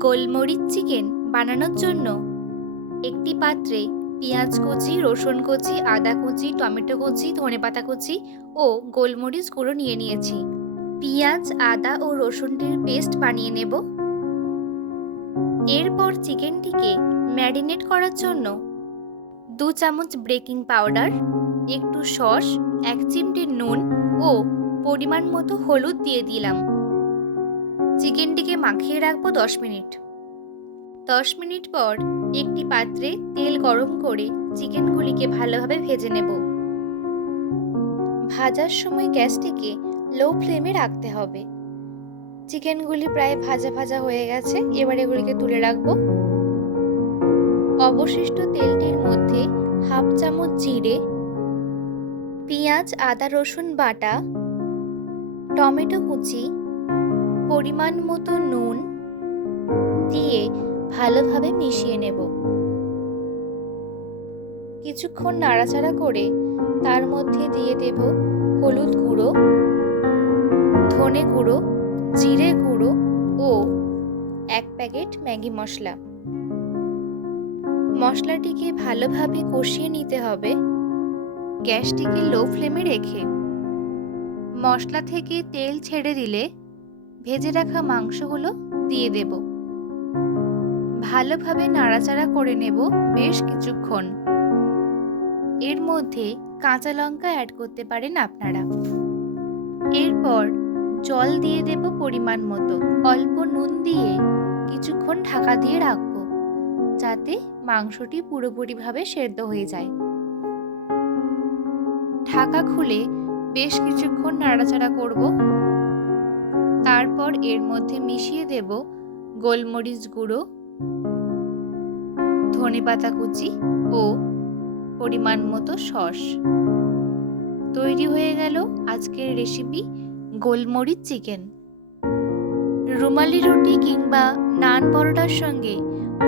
গোলমরিচ চিকেন বানানোর জন্য। একটি পাত্রে পেঁয়াজ কুচি, রসুন কুচি, আদা কুচি, টমেটো কুচি, ধনেপাতা কুচি ও গোলমরিচ গুঁড়ো নিয়ে নিয়েছি। পেঁয়াজ, আদা ও রসুনটির পেস্ট বানিয়ে নেব। এরপর চিকেনটিকে ম্যারিনেট করার জন্য দু চামচ বেকিং পাউডার, একটু সস, এক চিমটি নুন ও পরিমাণ মতো হলুদ দিয়ে দিলাম। চিকেনটিকে মাখিয়ে রাখব দশ মিনিট। দশ মিনিট পর একটি পাত্রে তেল গরম করে চিকেনগুলিকে ভালোভাবে ভেজে নেব। ভাজার সময় গ্যাসটিকে লো ফ্লেমে রাখতে হবে। চিকেনগুলি প্রায় ভাজা ভাজা হয়ে গেছে, এবার এগুলিকে তুলে রাখব। অবশিষ্ট তেলটির মধ্যে হাফ চামচ জিরে, পেঁয়াজ, আদা, রসুন বাটা, টমেটো কুচি পরিমাণ মতো নুন দিয়ে ভালোভাবে মিশিয়ে নেব। কিছুক্ষণ নাড়াচাড়া করে তার মধ্যে দিয়ে দেব হলুদ গুঁড়ো, ধনে গুঁড়ো, জিরে গুঁড়ো ও এক প্যাকেট ম্যাগি মশলা। মশলাটিকে ভালোভাবে কষিয়ে নিতে হবে। গ্যাসটিকে লো ফ্লেমে রেখে মশলা থেকে তেল ছেড়ে দিলে ভেজে রাখা মাংসগুলো দিয়ে দেব। ভালোভাবে নাড়াচাড়া করে নেব বেশ কিছুক্ষণ। এর মধ্যে কাঁচা লঙ্কা অ্যাড করতে পারেন আপনারা। এরপর জল দিয়ে দেব পরিমাণ মতো। অল্প নুন দিয়ে কিছুক্ষণ ঢাকা দিয়ে রাখব, যাতে মাংসটি পুরোপুরিভাবে সেদ্ধ হয়ে যায়। ঢাকা খুলে বেশ কিছুক্ষণ নাড়াচাড়া করব। তারপর এর মধ্যে মিশিয়ে দেব গোলমরিচ গুঁড়ো, ধনেপাতা কুচি ও পরিমাণ মতো সস। তৈরি হয়ে গেল আজকের রেসিপি গোলমরিচ চিকেন। রুমালি রুটি কিংবা নান পরোটার সঙ্গে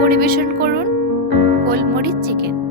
পরিবেশন করুন গোলমরিচ চিকেন।